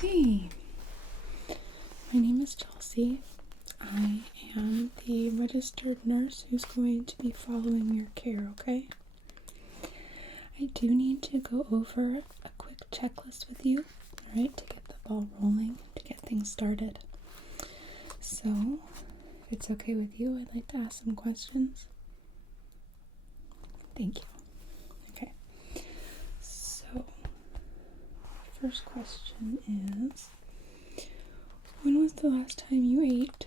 Hey, my name is Chelsea. I am the registered nurse who's going to be following your care, okay? I do need to go over a quick checklist with you, alright, to get the ball rolling, to get things started. So, if it's okay with you, I'd like to ask some questions. Thank you. Okay. So, first question is, when was the last time you ate?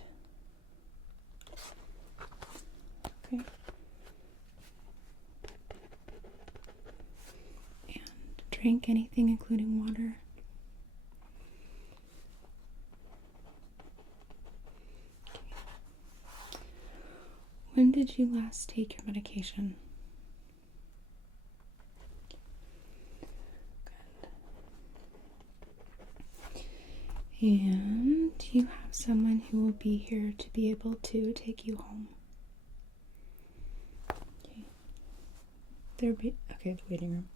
Okay. And drank anything including water? Okay. When did you last take your medication? And do you have someone who will be here to be able to take you home? Okay. Okay, the waiting room.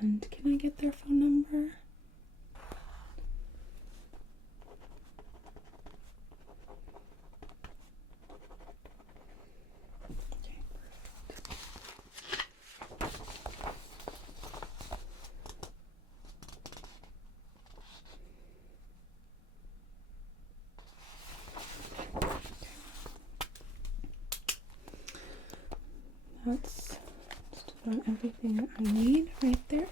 And can I get their phone number? Okay, perfect. That's just about everything I need right there.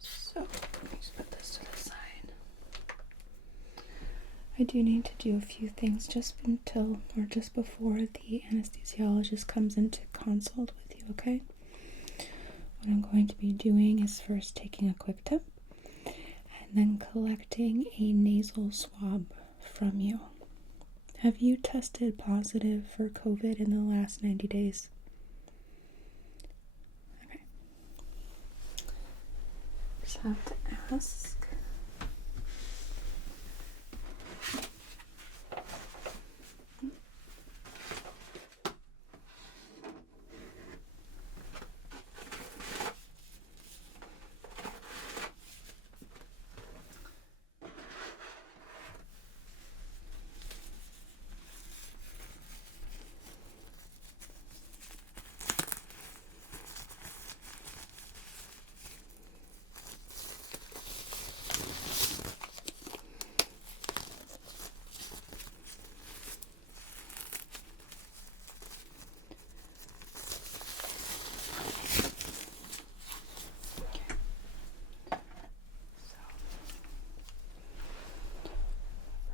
So, let me just put this to the side. I do need to do a few things just before the anesthesiologist comes in to consult with you, okay? What I'm going to be doing is first taking a quick tip and then collecting a nasal swab from you. Have you tested positive for COVID in the last 90 days? Okay. Just have to ask.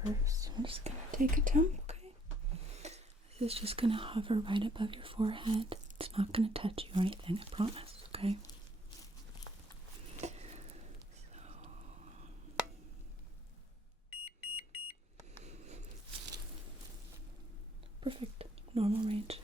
First, I'm just going to take a temp, okay? This is just going to hover right above your forehead. It's not going to touch you or anything, I promise, okay? Perfect. Normal range.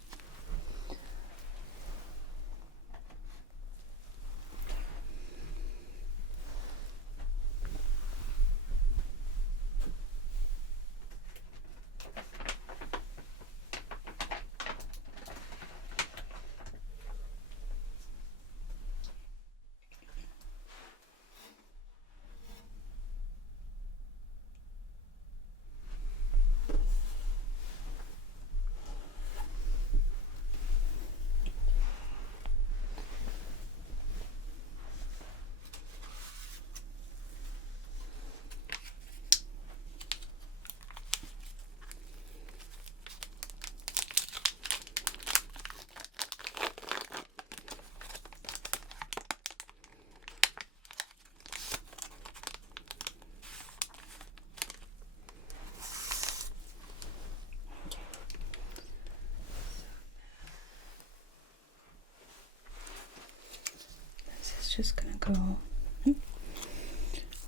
Just gonna go right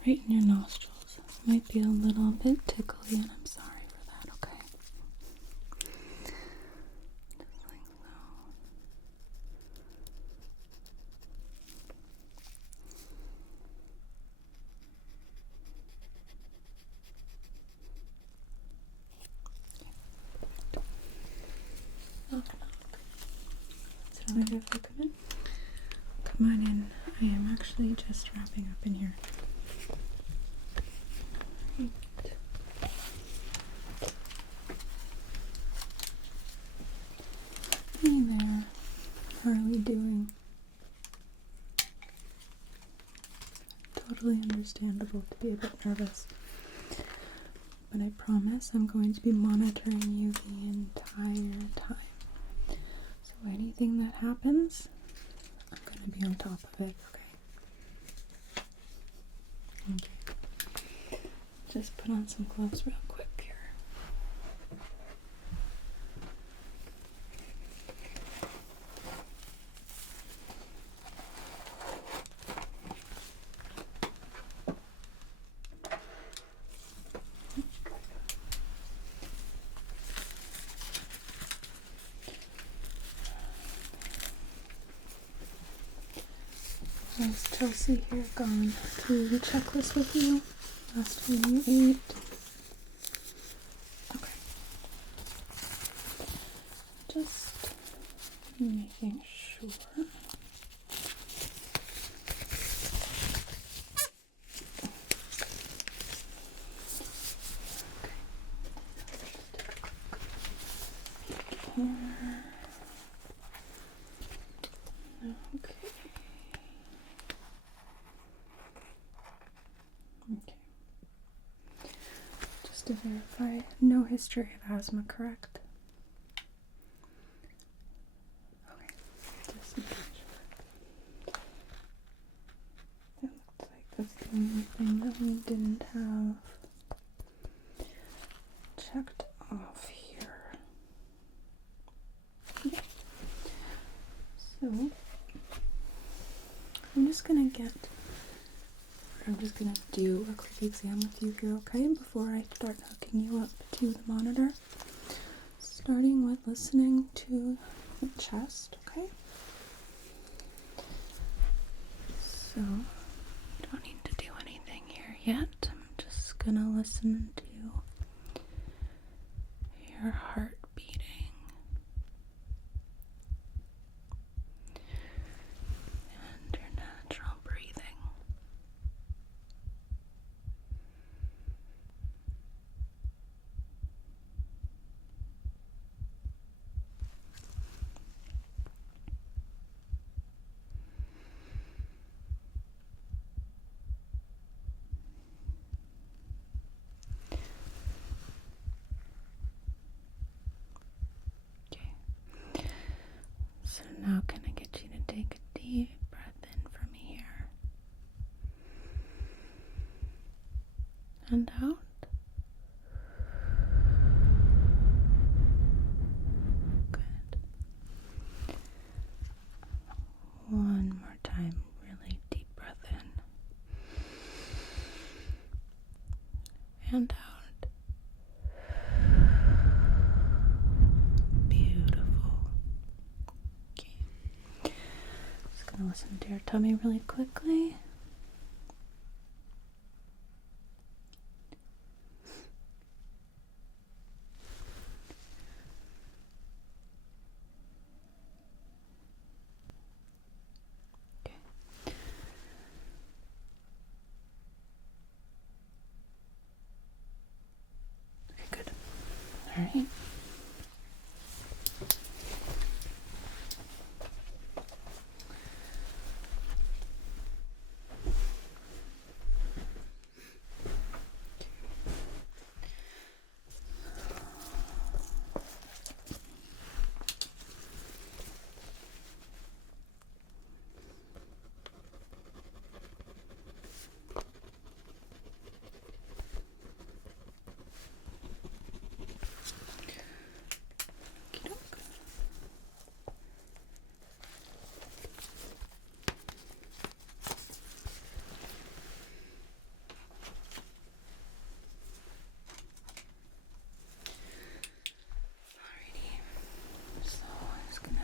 in your nostrils. It might be a little bit tickly, and I'm sorry for that, okay? Just like so. Knock, knock. Is it alright if I come in? Come on in. I am actually just wrapping up in here. Right. Hey there. How are we doing? Totally understandable to be a bit nervous. But I promise I'm going to be monitoring you the entire time. So anything that happens, I'm going to be on top of it, okay? Okay. Just put on some gloves real quick here. Has Chelsea here gone through the checklist with you? Last time you ate? Okay. Just making sure. Okay. Okay. Just to verify, no history of asthma, correct? Okay. Just making sure. It looks like that's the only thing that we didn't have checked off here. Okay. So, I'm just gonna do a quick exam with you here, okay? Before I start hooking you up to the monitor. Starting with listening to the chest, okay? So, you don't need to do anything here yet. I'm just gonna listen to your heart beating and your natural breathing. So now can I get you to take a deep breath in for me here? And out. Good. One more time, really deep breath in. And out. Beautiful. Okay. Just gonna listen to your tummy really quickly. Okay. Okay, good. All right.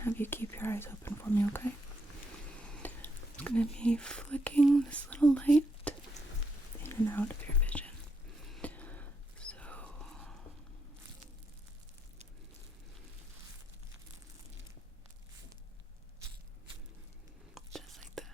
Have you keep your eyes open for me, okay? I'm gonna be flicking this little light in and out of your vision. So, just like that.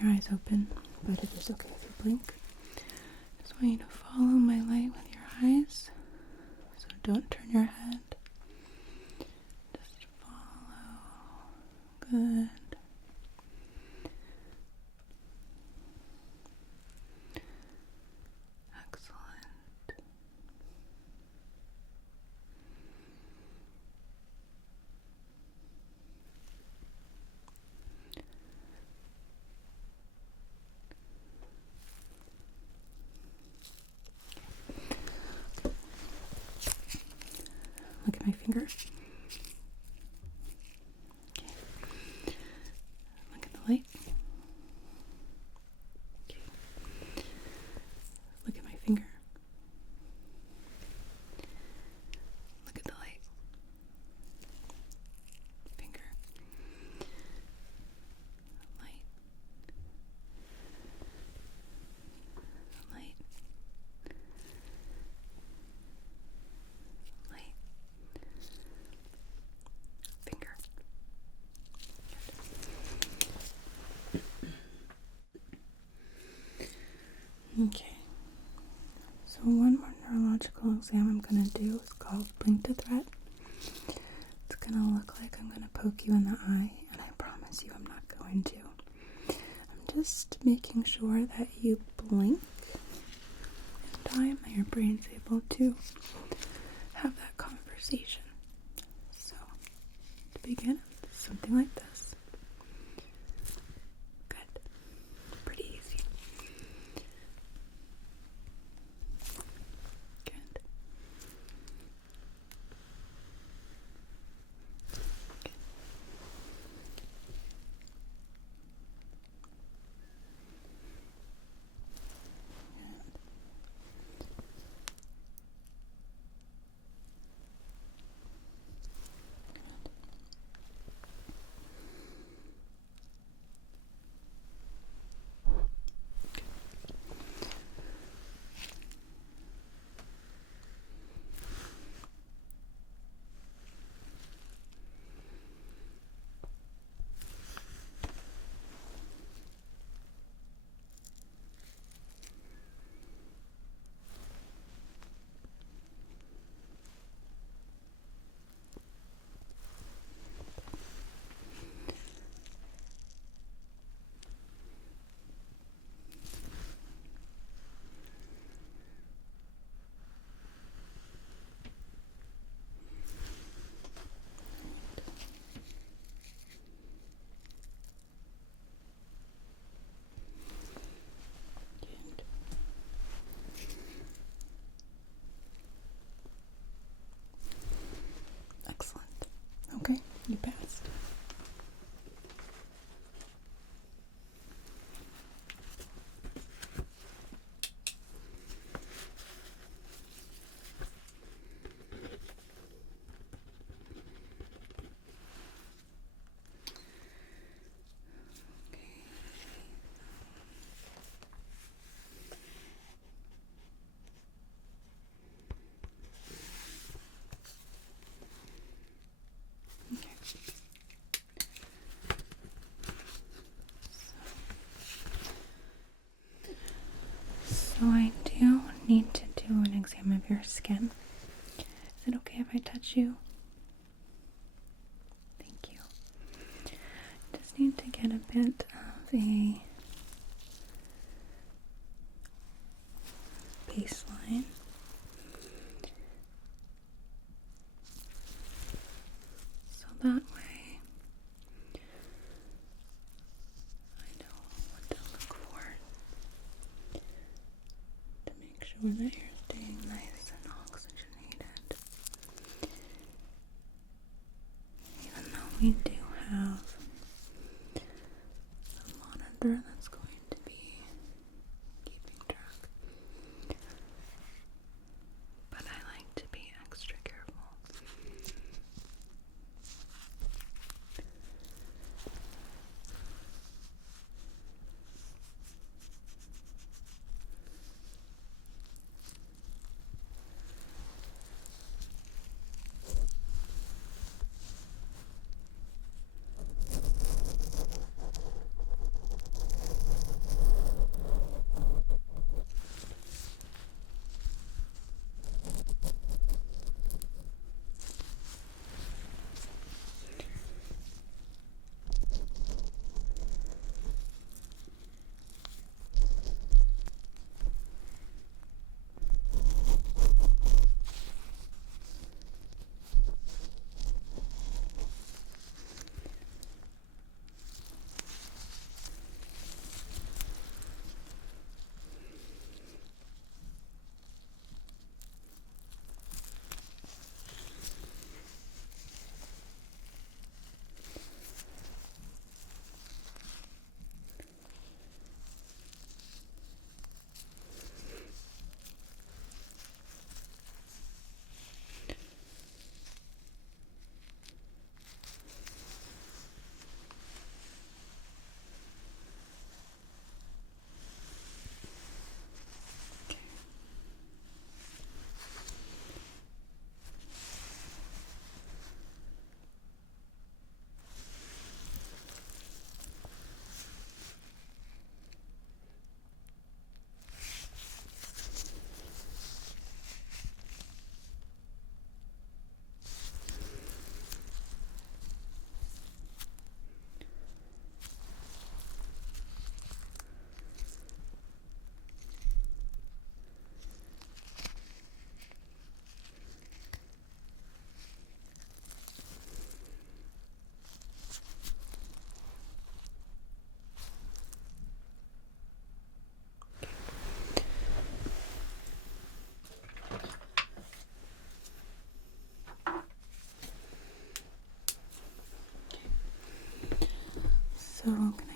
your eyes open, but it is okay if you blink. I just want you to follow my light with your eyes. So don't turn your head. Just follow. Good. Excellent. Look at my finger. Okay. Look at the light. Okay. Look at my finger. Look at the light. Finger. Light. Light. Light. Finger. Okay. So one more neurological exam I'm going to do is called Blink to Threat. It's going to look like I'm going to poke you in the eye, and I promise you I'm not going to. I'm just making sure that you blink in time, that your brain's able to have that conversation. So, to begin, something like this. Good. Pretty easy. Good. Excellent. Okay, you passed. So I do need to do an exam of your skin. Is it okay if I touch you? Thank you. Just need to get a bit of a baseline. So that way I know what to look for to make sure that you're staying nice and oxygenated. Even though we do have a monitor that's going to be keeping track, but I like to be extra careful.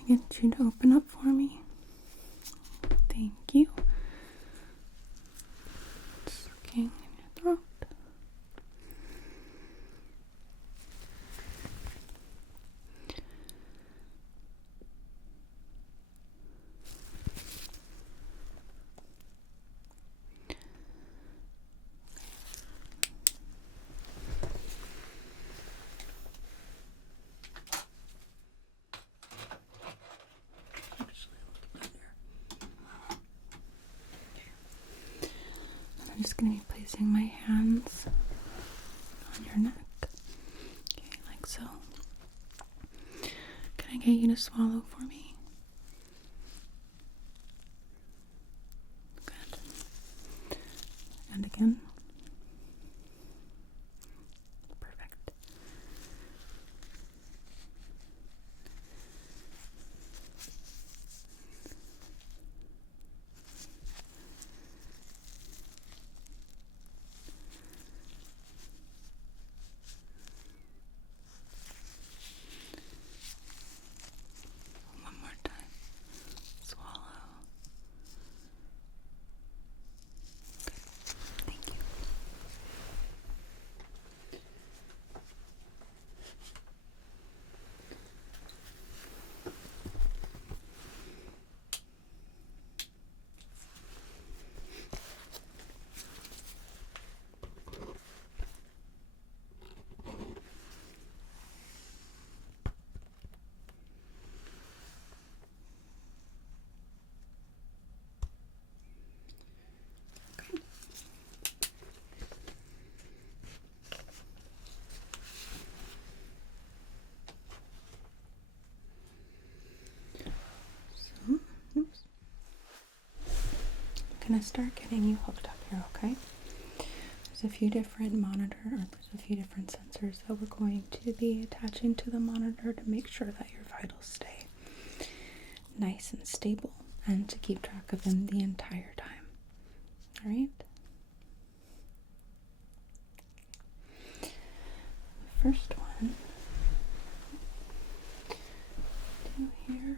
I get you to open up for me? Thank you. Just looking in your throat. I'm just going to be placing my hands on your neck. Okay, like so. Can I get you to swallow for me? Good. And again. Perfect. One more time. Swallow. Good. Thank you. Oops. I'm gonna start getting you hooked up here, okay? There's a few different sensors that we're going to be attaching to the monitor to make sure that your vitals stay nice and stable and to keep track of them the entire time. Alright? The first one do here.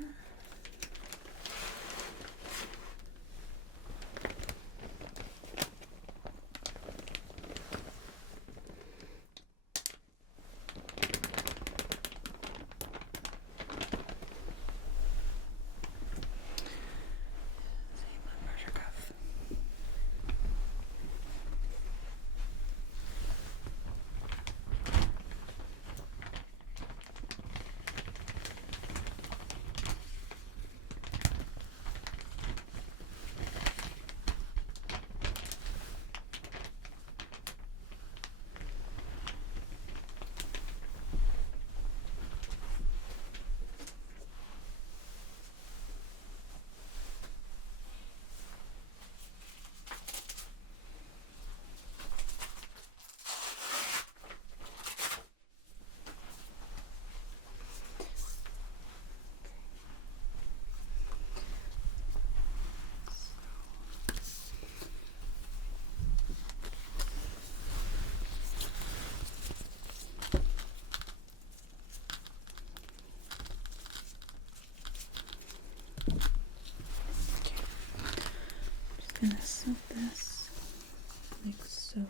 Gonna set this like so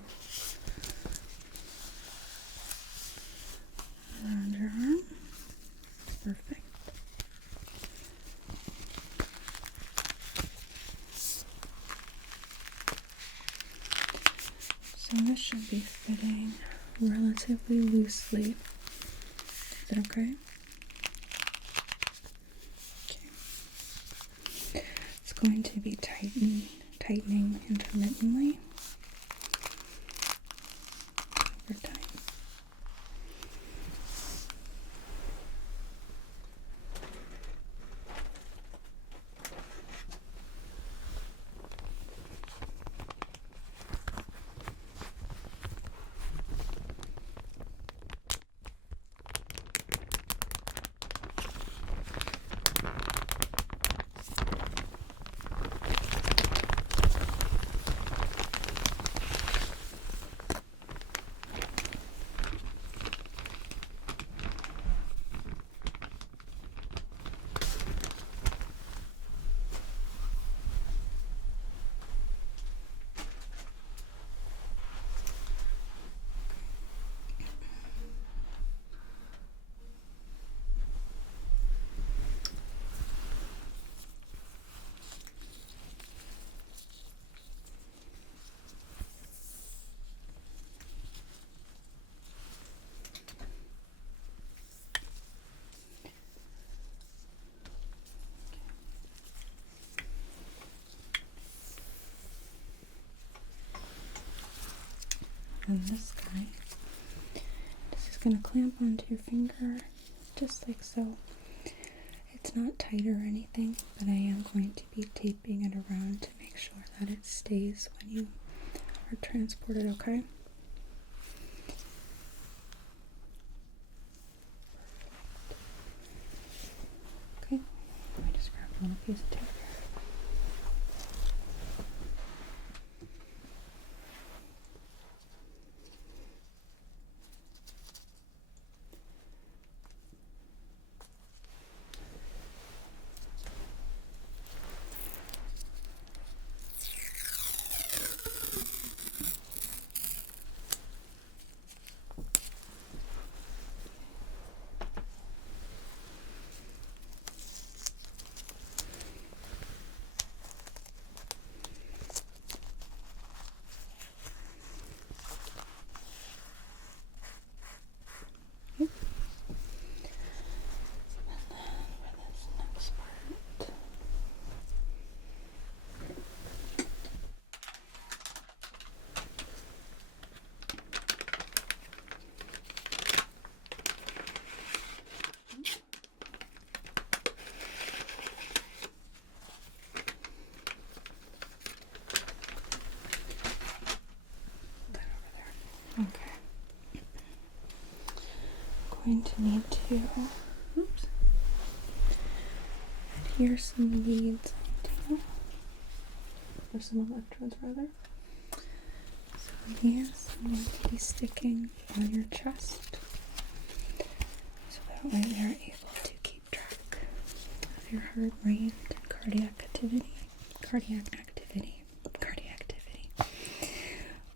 around your arm. Perfect. So this should be fitting relatively loosely. Is that okay? Okay. It's going to be tightening intermittently over time. And this guy, this is going to clamp onto your finger just like so. It's not tight or anything, but I am going to be taping it around to make sure that it stays when you are transported, okay? Okay, let me just grab a little piece of tape. Okay. I'm going to need to adhere some leads onto, or some electrodes rather. So these I'm going to be sticking on your chest, so that way they're able to keep track of your heart rate and cardiac activity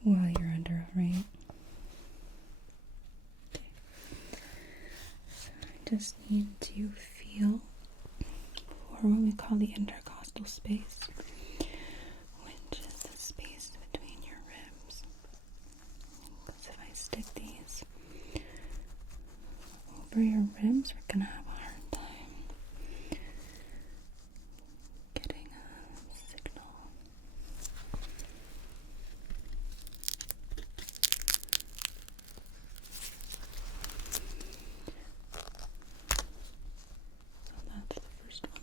while you're under a rain. So I just need to feel for what we call the intercostal space, which is the space between your ribs. Because if I stick these over your ribs, we're gonna have a hard time getting a signal. So that's the first one.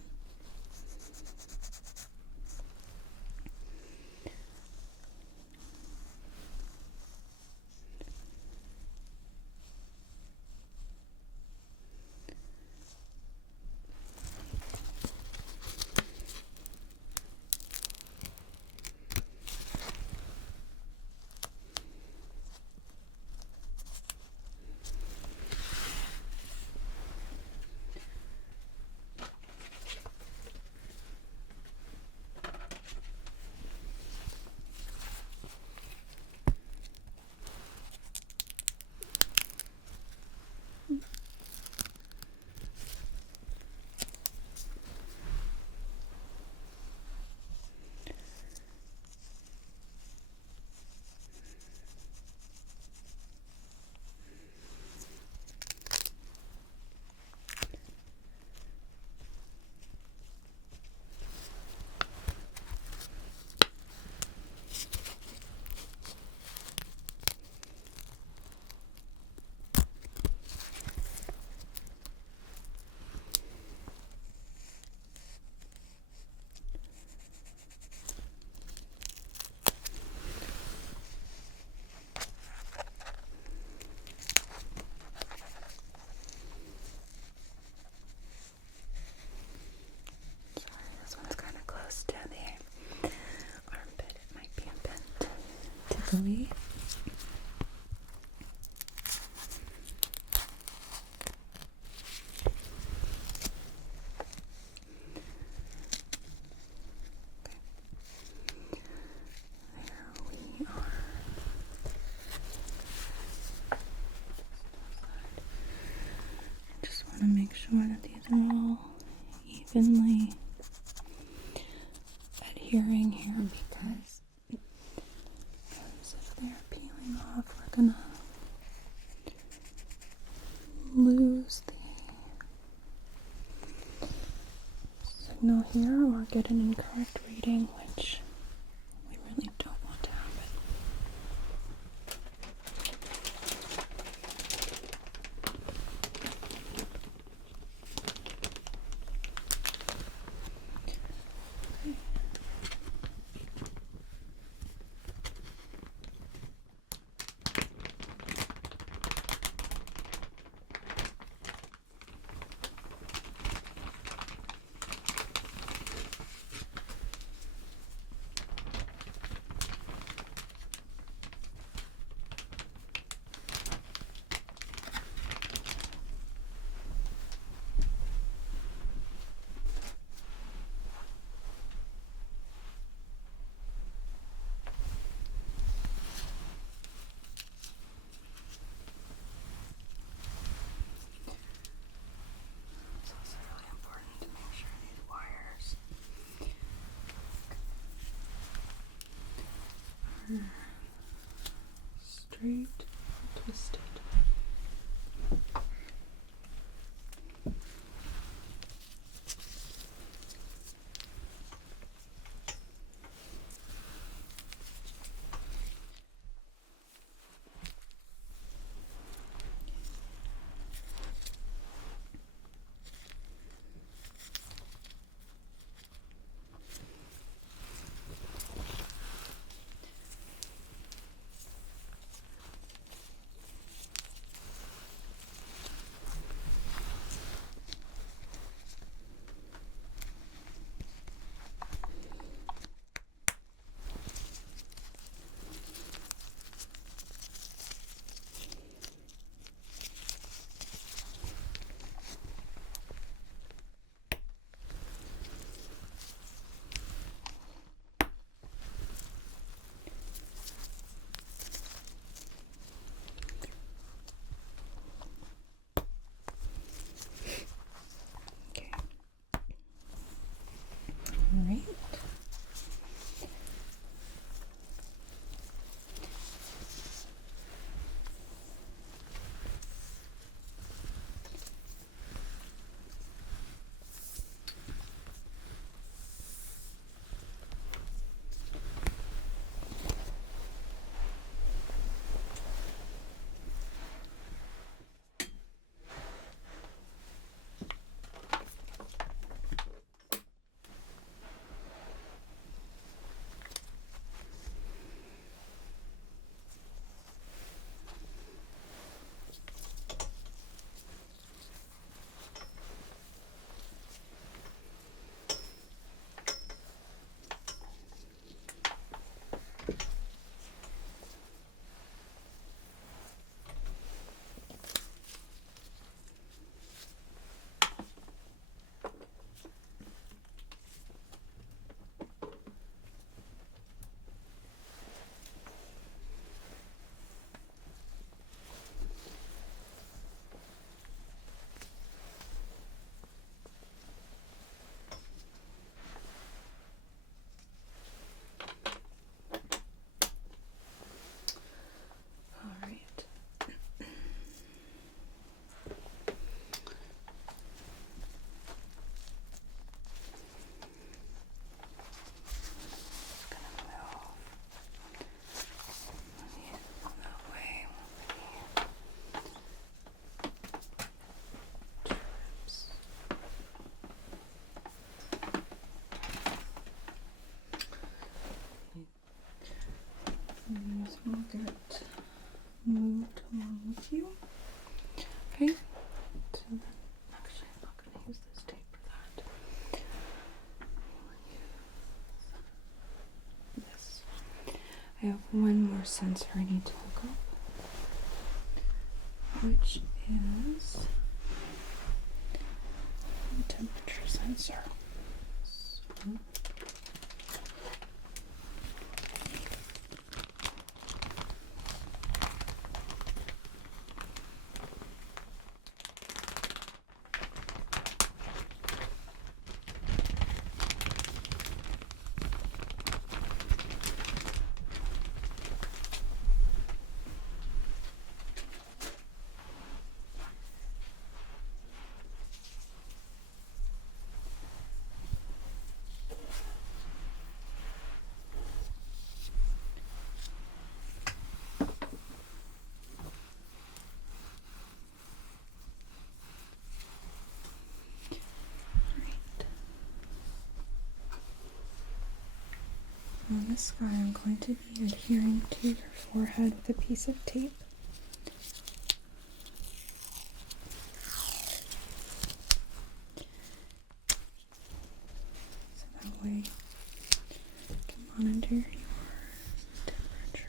This one's kind of close to the armpit. It might be a bit tickly. There we are. I just want to make sure that these are all evenly adhering here, because if they're peeling off, we're gonna lose the signal here or get an incorrect reading, which we really don't want to happen. straight, twisted. All right. These will get moved along with you. Okay. So then, actually, I'm not going to use this tape for that. This. I have one more sensor I need to look up, which is the temperature sensor. So, on this guy, I'm going to be adhering to your forehead with a piece of tape. So that way I can monitor your temperature.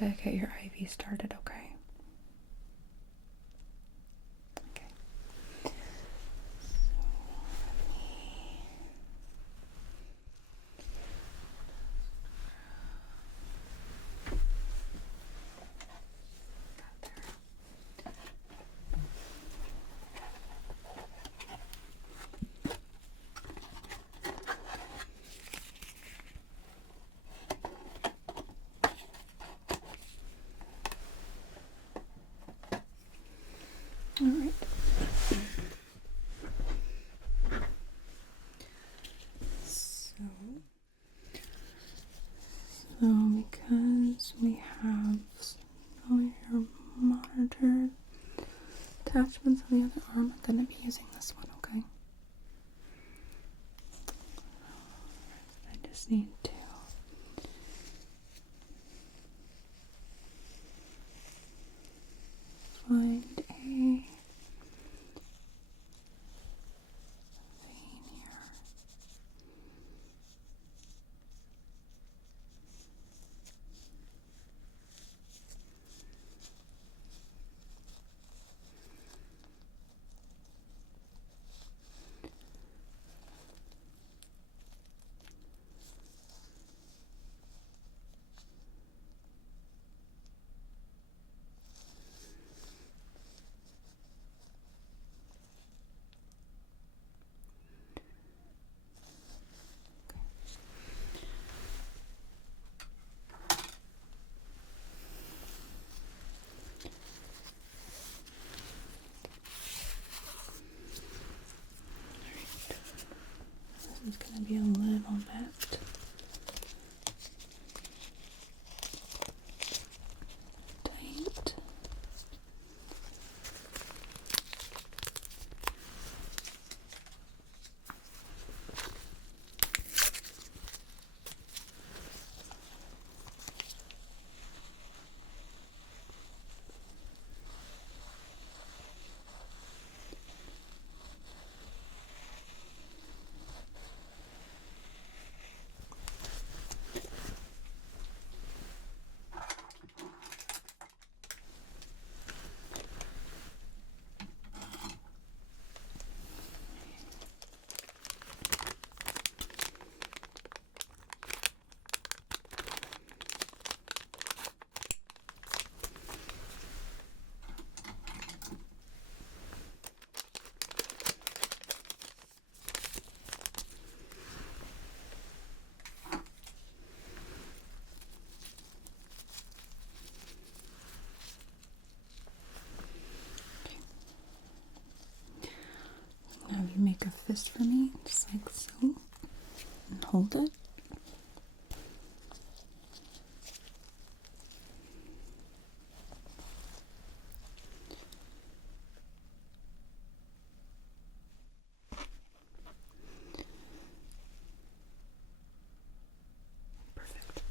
to get your IV started, okay? Okay. All right. So because we have all your monitored attachments on the other arm, I'm gonna be using this one, okay? I just need to find a vein here. This is gonna be a little bit tight. Have you make a fist for me, just like so, and hold it. Perfect.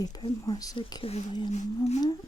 keep it more securely in a moment.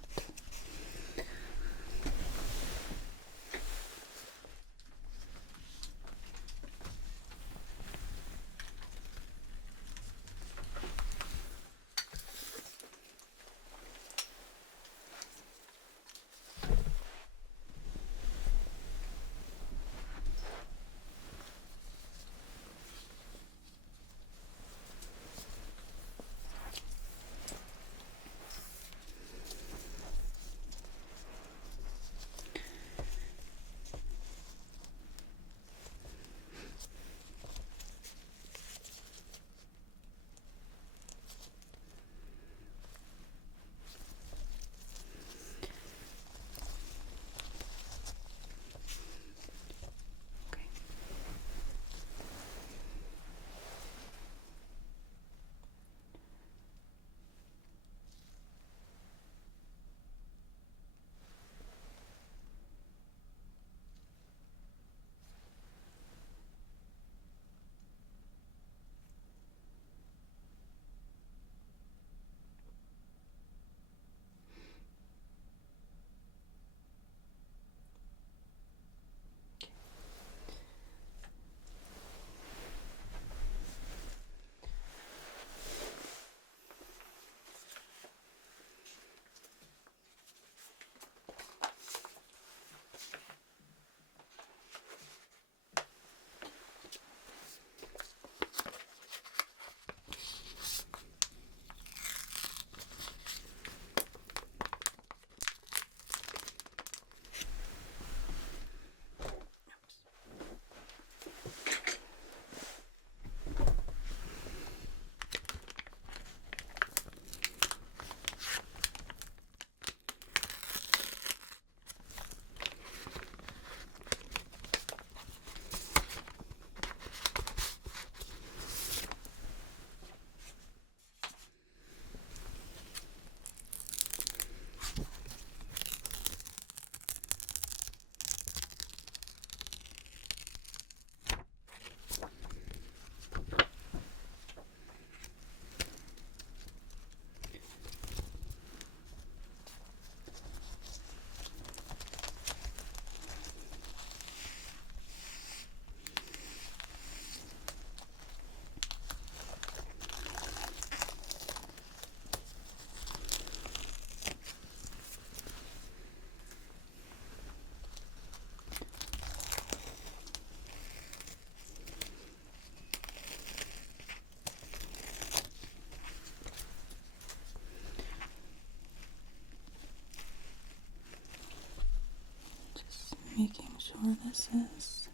Making sure this is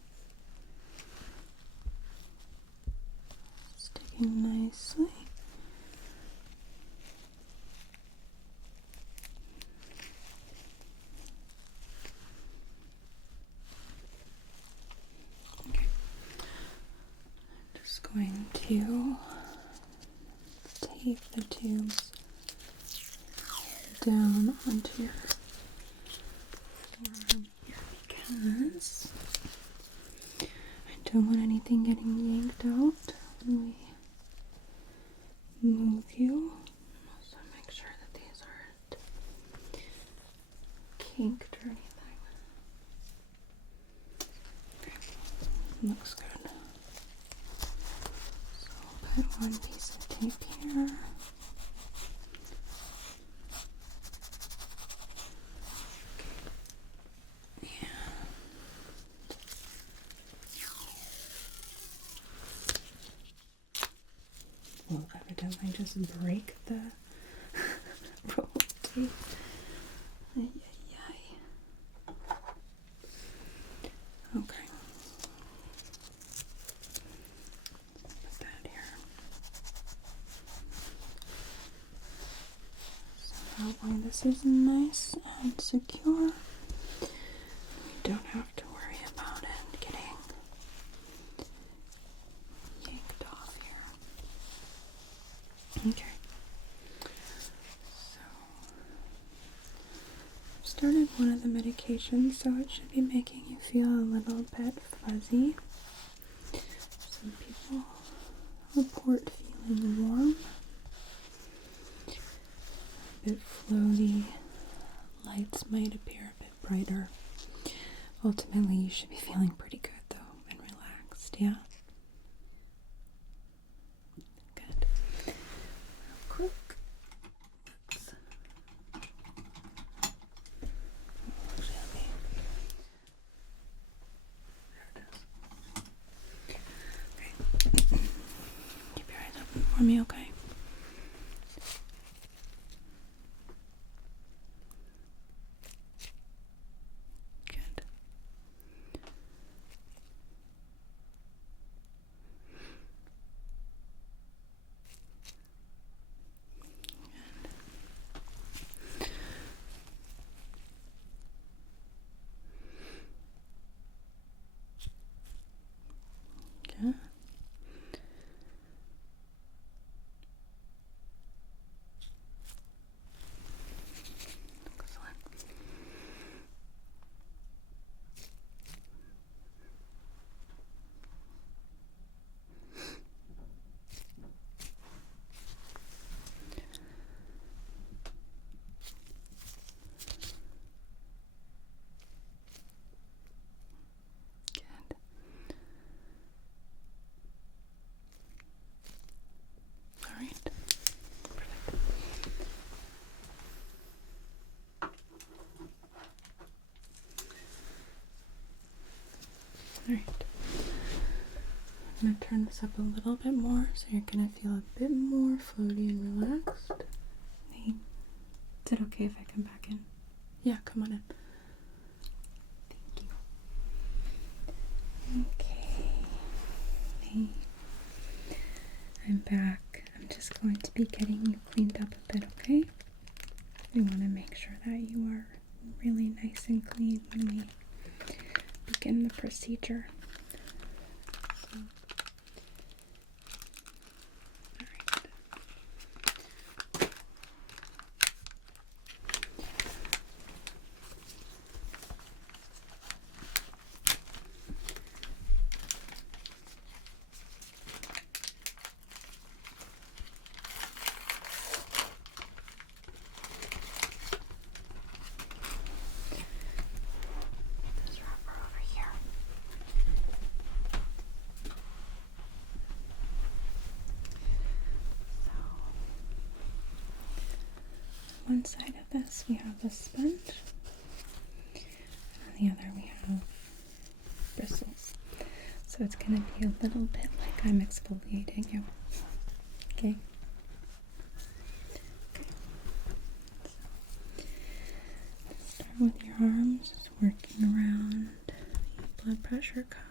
sticking nicely. Okay. I'm just going to tape the tubes down onto your arm here because I don't want anything getting yanked out when we move you. Also make sure that these aren't kinked or anything. Okay. Looks good. So I'll put one piece of tape here. Will evidently just break the roll of tape. Ay, ay, ay. Okay. Put that here. So that way this is nice and secure. We don't have to worry about it getting yanked off here. Okay. So I've started one of the medications, so it should be making you feel a little bit fuzzy. Some people report feeling warm. bit floaty. Lights might appear a bit brighter. Ultimately, you should be feeling pretty good though and relaxed, yeah? Good. Real quick. Keep your eyes open for me, okay? Good. Good. Excellent. Good. All right. Perfect. All right. I'm going to turn this up a little bit more so you're going to feel a bit more floaty and relaxed. Hey, is it okay if I come back in? Yeah, come on in. Thank you. Okay. Hey, I'm back. I'm just going to be getting you cleaned up a bit, okay? We want to make sure that you are really nice and clean when we begin the procedure. So, all right. This wrapper over here. So, on one side of this we have the sponge, and on the other we have bristles. So it's going to be a little bit like I'm exfoliating you. Okay? Okay. So, let's start with your arms, just working around the blood pressure cuff.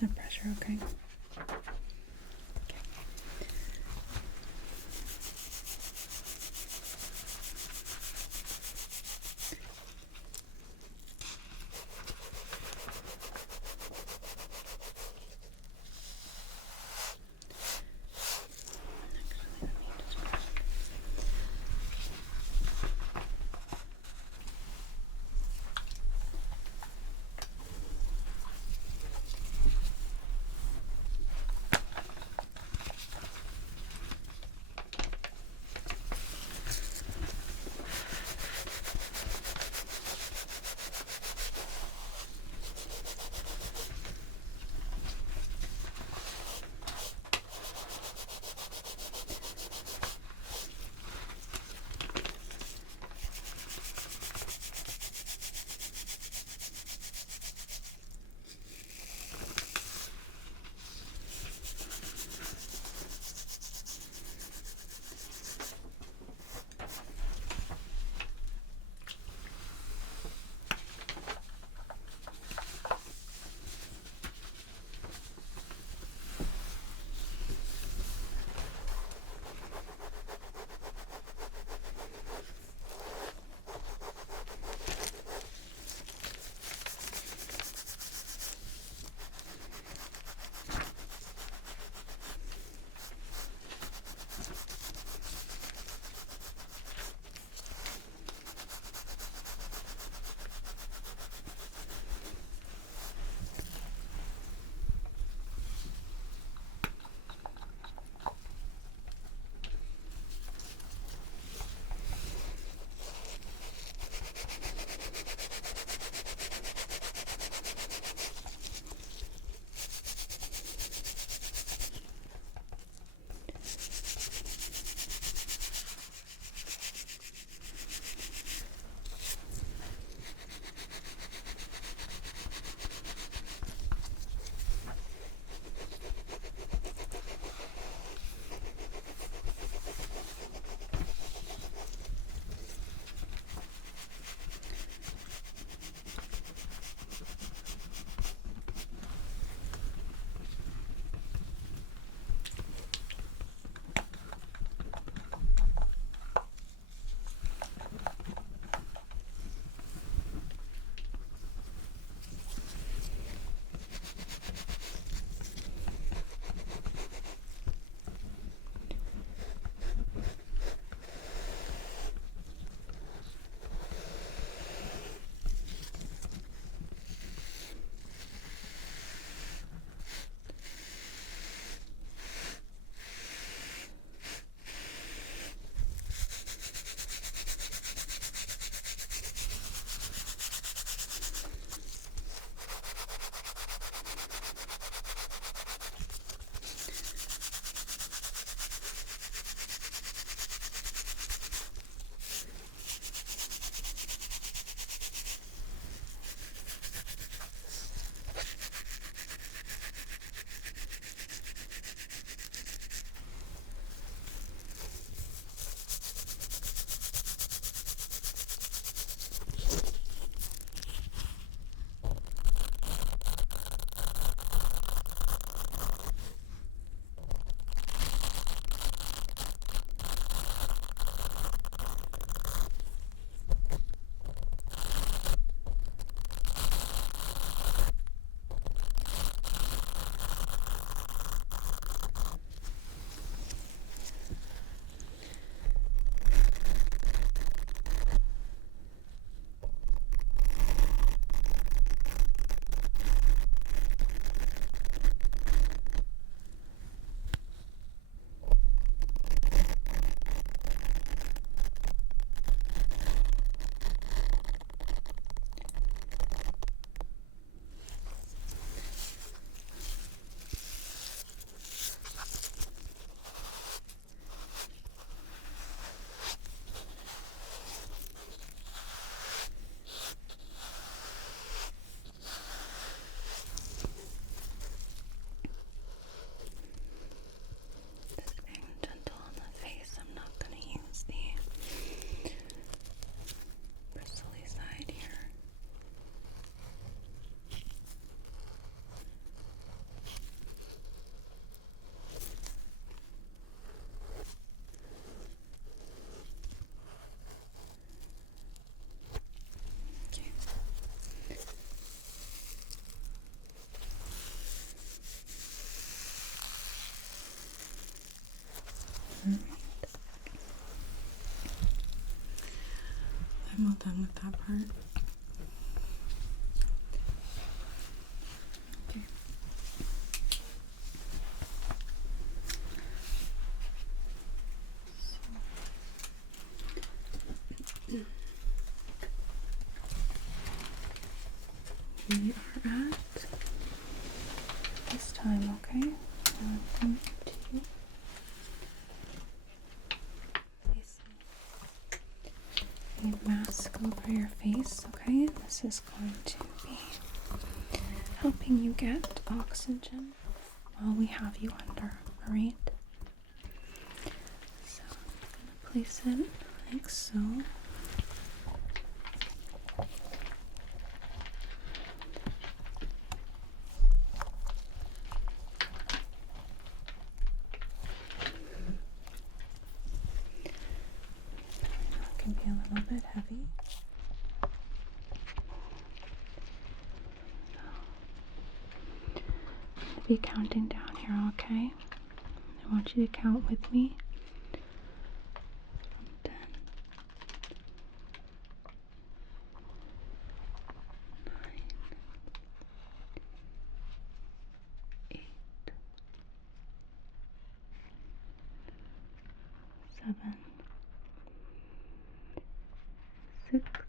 The pressure, okay? Alright. I'm all done with that part. Okay. We are at this time, okay? I'm going to place a mask over your face, okay? This is going to be helping you get oxygen while we have you under, alright? So I'm going to place it like so. It can be a little bit heavy. I'll be counting down here, okay? I want you to count with me. 10, 9, 8, 7, 6,